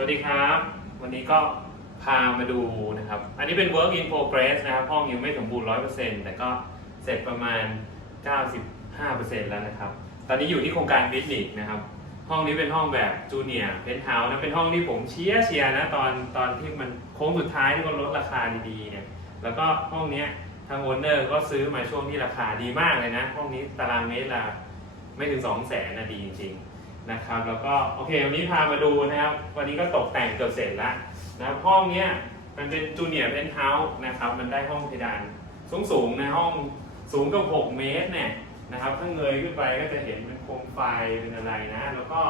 สวัสดีครับ วันนี้ก็พามาดูนะครับ อันนี้เป็น work in progress นะครับ ห้องยังไม่สมบูรณ์ 100%แต่ก็เสร็จประมาณ 95%แล้วนะครับ ตอนนี้อยู่ที่โครงการบิสนิกนะครับ ห้องนี้เป็นห้องแบบจูเนียร์เพนท์เฮาส์นะ เป็นห้องที่ผมเชียร์เชียร์นะ ตอนตอนที่มันโค้งสุดท้ายที่มันลดราคาดีๆเนี่ย แล้วก็ห้องเนี้ยทางโอนเนอร์ก็ซื้อมาช่วงที่ราคาดีมากเลยนะ ห้องนี้ตารางเมตรละไม่ถึง 2 0 0แสนนะดีจริงๆ นะครับแล้วก็โอเควันนี้พามาดูนะครับ วันนี้ก็ตกแต่งเกือบเสร็จแล้วนะห้องเนี้ยมันเป็นจูเนียร์เพนท์เฮาส์นะครับมันได้ห้องเพดานสูงสูงในห้องสูงเกับ 6 เมตรเนี่ยนะครับถ้าเงยขึ้นไปก็จะเห็นเป็นโคมไฟเป็นอะไรนะ แล้วก็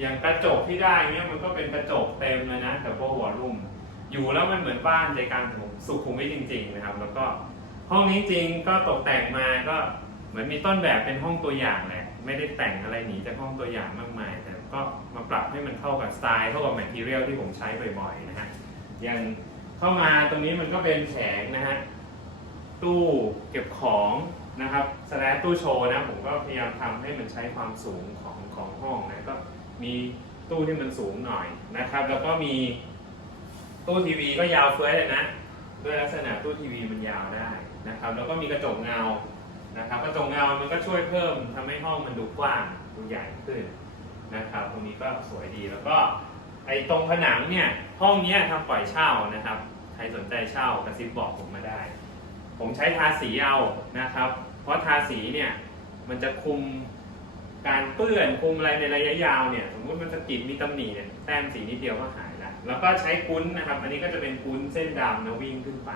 อย่างกระจกที่ได้เนี่ยมันก็เป็นกระจกเต็มเลยนะแต่พวกหัวรุ่ม อยู่แล้วมันเหมือนบ้านใจกลางสุขุมวิทจริง ๆ นะครับ แล้วก็ห้องนี้จริงก็ตกแต่งมาก็ มือนมีต้นแบบเป็นห้องตัวอย่างแหละไม่ได้แต่งอะไรหนีจากห้องตัวอย่างมากมาย แต่ก็มาปรับให้มันเข้ากับสไตล์เข้ากับแมทเทียลที่ผมใช้บ่อยๆนะฮะอย่างเข้ามาตรงนี้มันก็เป็นแผงนะฮะตู้เก็บของนะครับสแลตู้โชว์นะผมก็พยายามทำให้มันใช้ความสูงของของห้องนะก็มีตู้ที่มันสูงหน่อยนะครับ แล้วก็มีตู้ทีวีก็ยาวเฟ้ยเลยนะด้วยลักษณะตู้ทีวีมันยาวได้นะครับ แล้วก็มีกระจกเงา นะครับกระจกเงา มันก็ช่วยเพิ่มทำให้ห้องมันดูกว้างดูใหญ่ขึ้นนะครับ ตรงนี้ก็สวยดีแล้วก็ไอ้ตรงผนังเนี่ยห้องเนี้ยทำปล่อยเช่านะครับ ใครสนใจเช่ากระซิบบอกผมมาได้ ผมใช้ทาสีเอานะครับ เพราะทาสีเนี่ยมันจะคุมการเปื้อนคุมอะไรในระยะยาวเนี่ยสมมติมันสะกิดมีตำหนิเนี่ยแต้มสีนิดเดียวก็หายแล้วแล้วก็ใช้กุ้นนะครับ อันนี้ก็จะเป็นกุ้นเส้นดำนะวิ่งขึ้นไป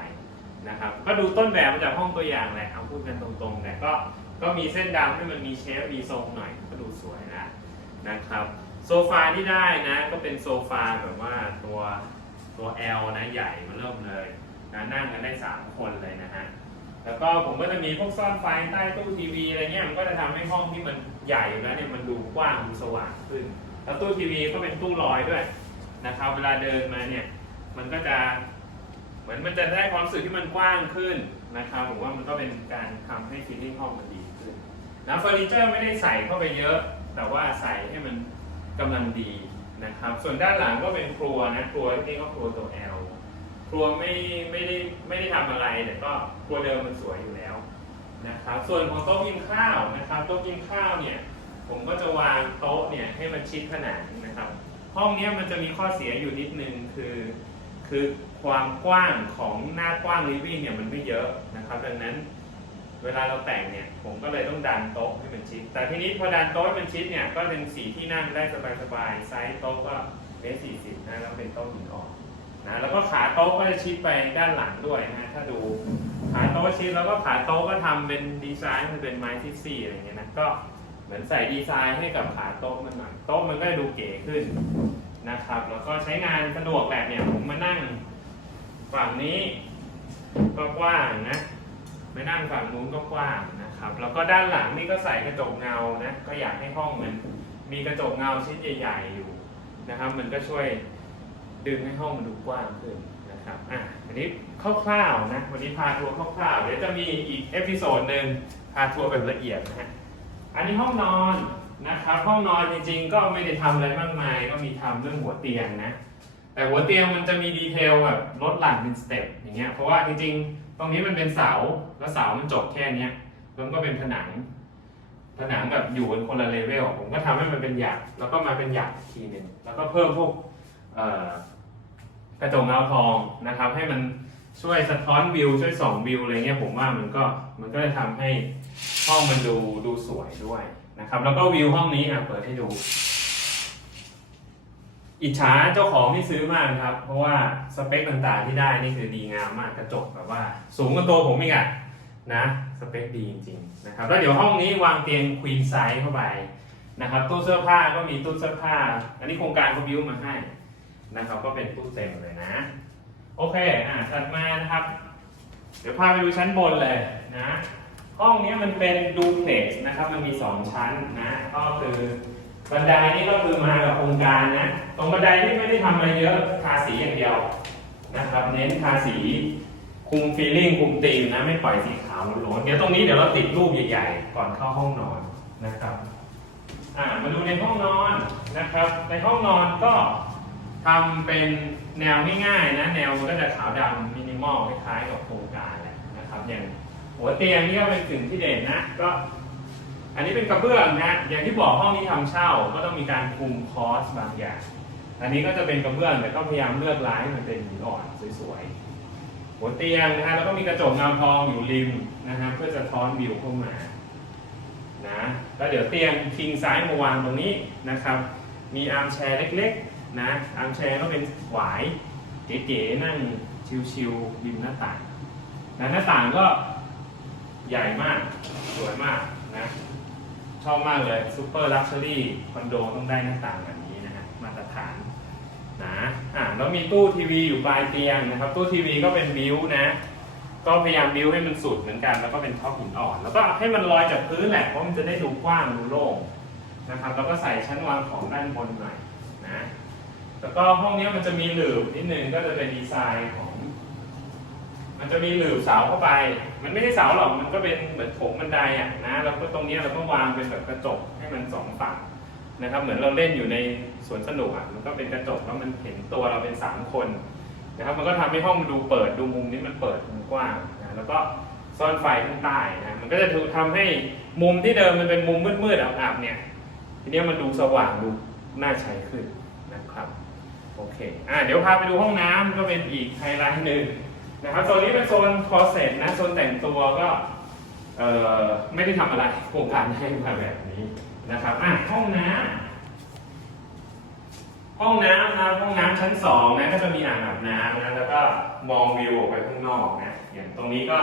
นะครับก็ดูต้นแบบมาจากห้องตัวอย่างแหละเอาพูดกันตรงๆแต่ก็ก็มีเส้นดำให้มันมีเชฟมีทรงหน่อยก็ดูสวยนะนะครับโซฟาที่ได้นะก็เป็นโซฟาแบบว่าตัวตัว L นะใหญ่มาเริ่มเลยนะนั่งกันได้ 3 คนเลยนะฮะแล้วก็ผมก็จะมีพวกซ่อนไฟใต้ตู้ทีวีอะไรเงี้ยมันก็จะทำให้ห้องที่มันใหญ่อยู่แล้วเนี่ยมันดูกว้างดูสว่างขึ้น แล้วตู้ทีวีก็เป็นตู้ลอยด้วยนะครับเวลาเดินมาเนี่ยมันก็จะ มือนมันจะได้ความรู้สึกที่มันกว้างขึ้นนะครับผมว่ามันก็เป็นการทำให้ฟีลลิ่งห้องมันดีขึ้นนะเฟอร์นิเจอร์ไม่ได้ใส่เข้าไปเยอะ แต่ว่าใส่ให้มันกำลังดีนะครับ ส่วนด้านหลังก็เป็นครัวนะครัวที่ก็ครัวตัว L ครัวไม่ไม่ได้ไม่ได้ทำอะไรแต่ก็ครัวเดิมมันสวยอยู่แล้วนะครับ ส่วนของโต๊ะกินข้าวนะครับโต๊ะกินข้าวเนี่ยผมก็จะวางโต๊ะเนี่ยให้มันชิดผนังนะครับ ห้องนี้มันจะมีข้อเสียอยู่นิดนึงคือ คือความกว้างของหน้ากว้างลิฟวิ่งเนี่ยมันไม่เยอะนะครับ ดังนั้นเวลาเราแต่งเนี่ยผมก็เลยต้องดันโต๊ะให้มันชิด แต่ทีนี้พอดันโต๊ะให้มันชิดเนี่ยก็เป็นสีที่นั่งได้สบายๆไซส์โต๊ะก็เมตรสี่สิบนะแล้วเป็นโต๊ะหินอ่อนนะแล้วก็ขาโต๊ะก็จะชิดไปด้านหลังด้วยนะถ้าดูขาโต๊ะชิดแล้วก็ขาโต๊ะก็ทำเป็นดีไซน์มันเป็นไม้ที่ซี่อะไรเงี้ยนะก็เหมือนใส่ดีไซน์ให้กับขาโต๊ะมันหน่อยโต๊ะมันก็ดูเก๋ขึ้น นะครับแล้วก็ใช้งานสะดวกแบบเนี่ยผมมานั่งฝั่งนี้ก็กว้างนะไม่นั่งฝั่งนู้นก็กว้างนะครับแล้วก็ด้านหลังนี่ก็ใส่กระจกเงานะก็อยากให้ห้องมันมีกระจกเงาชิ้นใหญ่ๆอยู่นะครับ มันก็ช่วยดึงให้ห้องมันดูกว้างขึ้นนะครับอะอันนี้คร่าวๆนะวันนี้พาทัวร์คร่าวๆเดี๋ยวจะมีอีกเอพิโซดหนึ่งพาทัวร์แบบละเอียดนะฮะอันนี้ห้องนอน นะครับห้องนอนจริงๆ ก็ไม่ได้ทำอะไรมากมาย ก็มีทำเรื่องหัวเตียงนะ แต่หัวเตียงมันจะมีดีเทลแบบลดหลั่นเป็นสเต็ปอย่างเงี้ยเพราะว่าจริงๆ ตรงนี้มันเป็นเสาแล้วเสามันจบแค่เนี้ยแล้วมันก็เป็นผนัง ผนังแบบอยู่บนคนละเลเวลผมก็ทำให้มันเป็นหยักแล้วก็มาเป็นหยักทีหนึ่งแล้วก็เพิ่มพวกกระจกเงาทองนะครับ ให้มันช่วยสะท้อนวิวช่วยส่องวิวอะไรเงี้ยผมว่ามันก็มันก็จะทำให้ห้องมันดูดูสวยด้วย นะครับ แล้วก็วิวห้องนี้อะเปิดให้ดู อิจฉาเจ้าของที่ซื้อมากนะครับ เพราะว่าสเปคต่างๆที่ได้นี่คือดีงามมากกระจกแบบว่า สูงกว่าตัวผมอีกอะนะสเปคดีจริงๆนะครับแล้วเดี๋ยวห้องนี้วางเตียงควีนไซส์เข้าไปนะครับตู้เสื้อผ้าก็มีตู้เสื้อผ้า อันนี้โครงการเขาบิวมาให้นะครับ ก็เป็นตู้เต็มเลยนะ โอเคอะถัดมานะครับ เดี๋ยวพาไปดูชั้นบนเลยนะ ห้องนี้มันเป็นดูเพล็กซ์นะครับ มันมี 2 ชั้นนะ ก็คือบันไดนี่ก็คือมากับโครงการนะ ตรงบันไดที่ไม่ได้ทำอะไรเยอะ ทาสีอย่างเดียวนะครับ เน้นทาสีคุมฟีลิ่งคุมธีมนะ ไม่ปล่อยสีขาวล้นเดี๋ยวตรงนี้เดี๋ยวเราติดรูปใหญ่ๆ ก่อนเข้าห้องนอนนะครับ อ่า มาดูในห้องนอนนะครับ ในห้องนอนก็ทำเป็นแนวง่ายๆนะ แนวมันก็จะขาวดำมินิมอลคล้ายๆกับโครงการแหละนะครับ อย่าง หัวเตียงนี่ก็เป็นสิ่งที่เด่นนะ ก็ อันนี้เป็นกระเบื้องนะ อย่างที่บอกห้องนี้ทำเช่า ก็ต้องมีการคุมคอสบางอย่าง อันนี้ก็จะเป็นกระเบื้องแต่ก็พยายามเลือกลายให้มันเป็นหินอ่อนสวยๆ หัวเตียงนะฮะ แล้วก็มีกระจกเงาทองอยู่ริมนะฮะ เพื่อจะท้อนวิวเข้ามา นะ แล้วเดี๋ยวเตียงคิงซ้ายมาวางตรงนี้นะครับ มีอาร์มแชร์เล็กๆ นะ อาร์มแชร์ก็เป็นหวายเก๋ๆนั่งชิวๆริมหน้าต่างนะหน้าต่างก็ ใหญ่มาก สวยมากนะชอบมากเลยซูเปอร์ลักชัวรี่คอนโดต้องได้หน้าต่างแบบนี้นะฮะมาตรฐานนะอ่าแล้วมีตู้ทีวีอยู่ปลายเตียงนะครับ ตู้ทีวีก็เป็นบิวนะ ก็พยายามบิวให้มันสุดเหมือนกัน แล้วก็เป็นท็อปหินอ่อน แล้วก็ให้มันลอยจากพื้นแหละเพราะมันจะได้ดูกว้างดูโล่งนะครับแล้วก็ใส่ชั้นวางของด้านบนหน่อยนะแล้วก็ห้องนี้มันจะมีหลืบนิดนึงก็จะเป็นดีไซน์ของ มันจะมีหลืบเสาเข้าไป มันไม่ใช่เสาหรอก มันก็เป็นเหมือนโถงบันไดอะนะ แล้วก็ตรงนี้เราก็วางเป็นแบบกระจกให้มันสองฝั่งนะครับ เหมือนเราเล่นอยู่ในสวนสนุกอะ มันก็เป็นกระจกแล้วมันเห็นตัวเราเป็นสามคนนะครับ มันก็ทำให้ห้องมันดูเปิด ดูมุมนี้มันเปิดมันกว้างนะ แล้วก็ซ่อนไฟข้างใต้นะ มันก็จะถูกทำให้มุมที่เดิมมันเป็นมุมมืดๆอับๆเนี่ย ทีนี้มันดูสว่างดูน่าใช้ขึ้นนะครับ โอเค อะเดี๋ยวพาไปดูห้องน้ำก็เป็นอีกไฮไลท์หนึ่ง นะครับโซนนี้เป็นโซนคอเซ็ตนะโซนแต่งตัวก็ไม่ได้ทำอะไรโครงการให้มาแบบนี้นะครับอะห้องน้ำห้องน้ำนะห้องน้ำชั้นสองนะก็จะมีอ่างอาบน้ำนะแล้วก็มองวิวออกไปข้างนอกนะอย่างตรงนี้ก็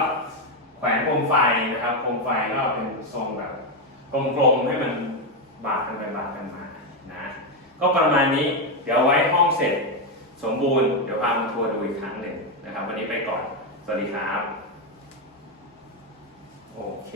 แขวนโคมไฟนะครับโคมไฟก็เป็นทรงแบบกลมๆให้มันบากกันไปบากกันมานะก็ประมาณนี้เดี๋ยวไว้ห้องเสร็จสมบูรณ์เดี๋ยวพามาทัวร์ดูอีกครั้งหนึ่ง นะครับ วันนี้ไปก่อน สวัสดีครับ โอเค